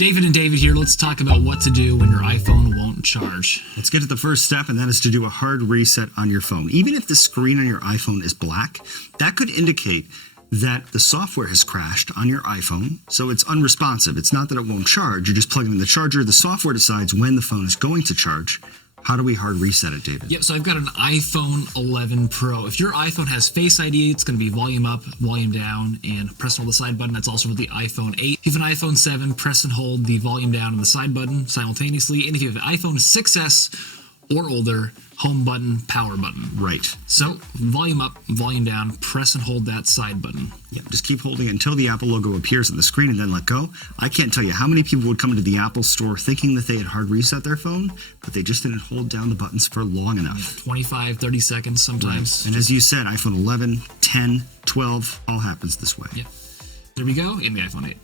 David and David here. Let's talk about what to do when your iPhone won't charge. Let's get to the first step, and that is to do a hard reset on your phone. Even if the screen on your iPhone is black, that could indicate that the software has crashed on your iPhone, so it's unresponsive. It's not that it won't charge. You're just plugging in the charger. The software decides when the phone is going to charge. How do we hard reset it, David? Yep, so I've got an iPhone 11 Pro. If your iPhone has Face ID, it's going to be volume up, volume down, and press and hold the side button. That's also with the iPhone 8. If you have an iPhone 7, press and hold the volume down and the side button simultaneously. And if you have an iPhone 6S or older, home button, power button. Right. So volume up, volume down, press and hold that side button. Yeah, just keep holding it until the Apple logo appears on the screen and then let go. I can't tell you how many people would come into the Apple store thinking that they had hard reset their phone, but they just didn't hold down the buttons for long enough. 25, 30 seconds sometimes. Right. And as you said, iPhone 11, 10, 12, all happens this way. Yeah. There we go, in the iPhone 8.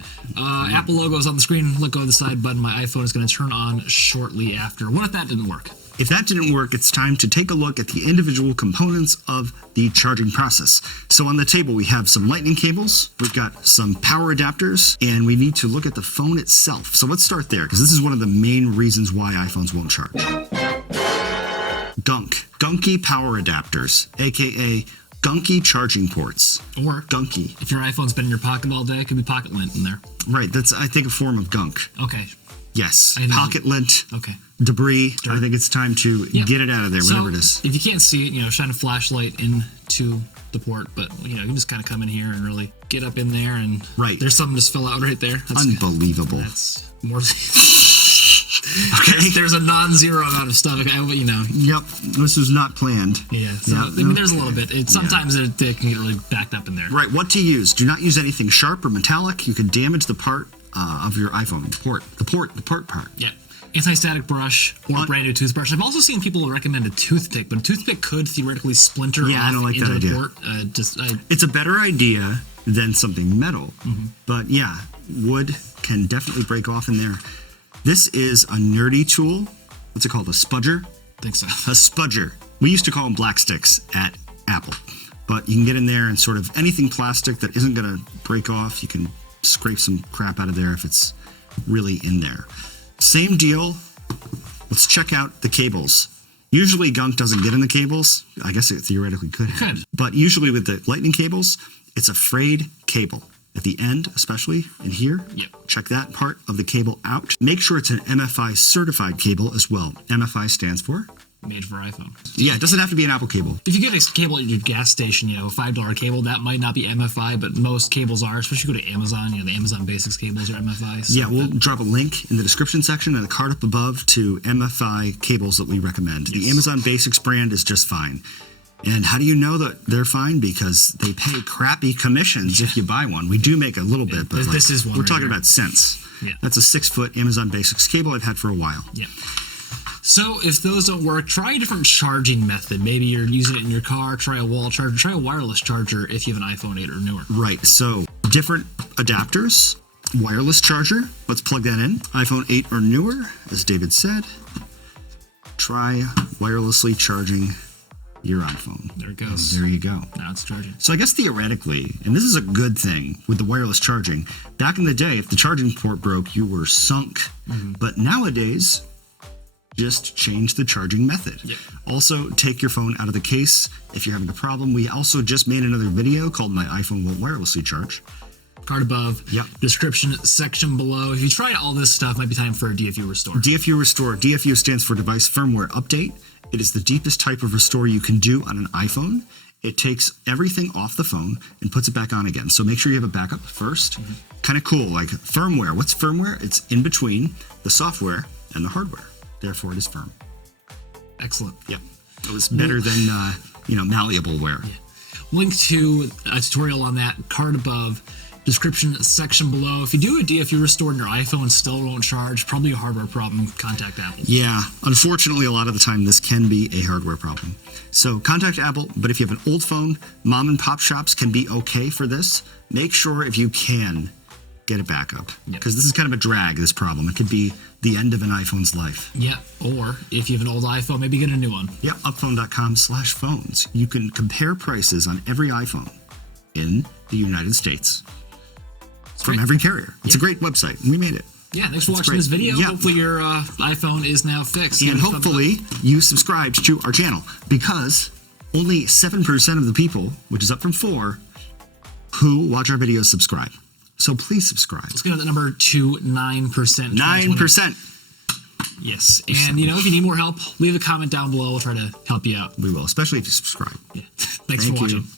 Apple logo is on the screen. Let go of the side button. My iPhone is going to turn on shortly after. What if that didn't work? If that didn't work, it's time to take a look at the individual components of the charging process. So on the table, we have some lightning cables, we've got some power adapters, and we need to look at the phone itself. So let's start there, because this is one of the main reasons why iPhones won't charge. Gunky power adapters, aka gunky charging ports. Or Gunky. if your iPhone's been in your pocket all day, it could be pocket lint in there. Right, that's, I think, a form of gunk. Okay. Yes, I know. pocket lint, Okay. debris. I think it's time to get it out of there, whatever it is. If you can't see it, shine a flashlight into the port, but you can just kind of come in here and really get up in there and there's something to spill out right there. That's unbelievable. That's more. Okay. There's a non-zero amount of stuff. Yep. This was not planned. Yeah. So, I mean, there's a little bit. Sometimes they can get really backed up in there. Right. What to use? Do not use anything sharp or metallic. You can damage the part of your iPhone. The port part. Yeah. Anti-static brush or brand new toothbrush. I've also seen people recommend a toothpick, but a toothpick could theoretically splinter off I don't like into that the idea. port. It's a better idea than something metal. But yeah, wood can definitely break off in there. This is a nerdy tool. What's it called? A spudger? I think so. A spudger. We used to call them black sticks at Apple. But you can get in there and sort of anything plastic that isn't going to break off, you can scrape some crap out of there if it's really in there. Same deal. Let's check out the cables. Usually gunk doesn't get in the cables. I guess it theoretically could have. But usually with the lightning cables, it's a frayed cable. At the end, especially in here, check that part of the cable out. Make sure it's an MFI certified cable as well. MFI stands for? Made for iPhone. Yeah, it doesn't have to be an Apple cable. If you get a cable at your gas station, a $5 cable, that might not be MFI, but most cables are, especially if you go to Amazon, the Amazon Basics cables are MFI. So yeah, we'll drop a link in the description section and a card up above to MFI cables that we recommend. The Amazon Basics brand is just fine. And how do you know that they're fine? Because they pay crappy commissions if you buy one. We do make a little bit, but this is one we're right talking here. about cents. Yeah. That's a 6-foot Amazon Basics cable I've had for a while. Yeah. So if those don't work, try a different charging method. Maybe you're using it in your car, try a wall charger, try a wireless charger if you have an iPhone 8 or newer. Right, so different adapters, wireless charger, let's plug that in. iPhone 8 or newer, as David said, try wirelessly charging your iPhone. There it goes. And there you go. Now it's charging. So I guess theoretically, and this is a good thing with the wireless charging, back in the day, if the charging port broke, you were sunk. But nowadays, just change the charging method. Also, take your phone out of the case if you're having a problem. We also just made another video called My iPhone Won't Wirelessly Charge. Card above, description section below. If you try all this stuff, might be time for a DFU restore. DFU restore. DFU stands for Device Firmware Update. It is the deepest type of restore you can do on an iPhone. It takes everything off the phone and puts it back on again. So make sure you have a backup first. Kind of cool, like firmware. What's firmware? It's in between the software and the hardware. Therefore, it is firm. Excellent. Yep. It was better than, malleableware. Link to a tutorial on that, card above, description section below. If you do a DFU restore and your iPhone still won't charge, probably a hardware problem, contact Apple. Yeah, unfortunately, a lot of the time, this can be a hardware problem. So contact Apple, but if you have an old phone, mom and pop shops can be okay for this. Make sure if you can, get a backup. Because this is kind of a drag, this problem. It could be the end of an iPhone's life. Yeah, or if you have an old iPhone, maybe get a new one. Yeah, upphone.com/phones. You can compare prices on every iPhone in the United States from every carrier. It's a great website, and we made it. Yeah, thanks for watching great. this video. Yeah. Hopefully your iPhone is now fixed. And Give it a thumbs up. hopefully you subscribed to our channel, because only 7% of the people, which is up from 4, who watch our videos subscribe. So please subscribe. Let's get to the number to 9%. 9%. Yes. And, if you need more help, leave a comment down below. We'll try to help you out. We will, especially if you subscribe. Yeah. Thanks for Thank you. watching.